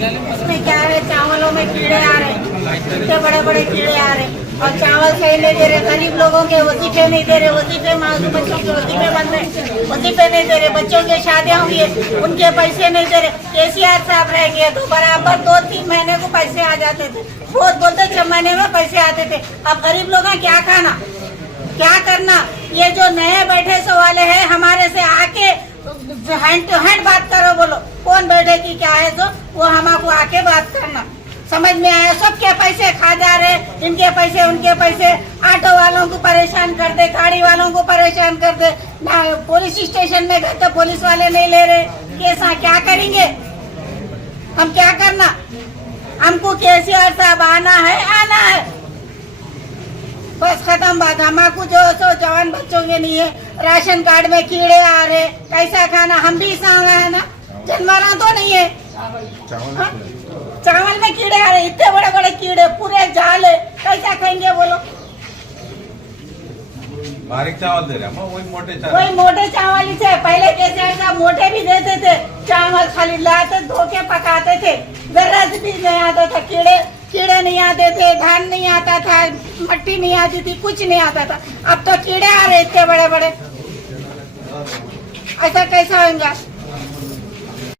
इसमें क्या है, चावलों में कीड़े आ रहे, इतने बड़े बड़े कीड़े आ रहे, और चावल सही नहीं दे रहे, गरीब लोगों के वजीफे नहीं दे रहे, वजीफे मासूम बच्चों के वजीफे बन रहे, वजीफे नहीं दे रहे, बच्चों की शादियां हुई है उनके पैसे नहीं दे रहे। केसीआर साहब रहेंगे तो बराबर 2-3 महीने को पैसे आ जाते थे, बहुत बोलते 6 महीने में पैसे आते थे। अब गरीब लोग क्या खाना, क्या करना? ये जो नए बैठे सो वाले हैं, हमारे से आके हैंड टू हैंड बात करो, बोलो कौन बैठे की क्या है, तो वो हमको आके बात करना। समझ में आया? सबके पैसे खा जा रहे, इनके पैसे उनके पैसे, ऑटो वालों को परेशान कर दे, गाड़ी वालों को परेशान कर दे। ना पुलिस स्टेशन में गए तो पुलिस वाले नहीं ले रहे, कैसा क्या करेंगे हम? क्या करना? हमको केसीआर साहब आना है, बस खत्म बात। हमारे जो सो जवान बच्चों के लिए राशन कार्ड में कीड़े आ रहे, कैसा खाना? हम भी सांगा है ना, जनवरा तो नहीं है। चावल में कीड़े आ रहे, इतने बड़े बड़े कीड़े, पूरे जाल है, कैसा खाएंगे बोलो? बारीक चावल दे रहे हैं, वही मोटे चावल ही थे पहले, कैसे साहब मोटे भी देते थे, चावल खाली लाते धो के पकाते थे, जरा भी नहीं आता था, कीड़े नहीं आते थे, धान नहीं आता था, मट्टी नहीं आती थी, कुछ नहीं आता था। अब तो कीड़े आ रहे इतने बड़े बड़े, ऐसा कैसा होगा?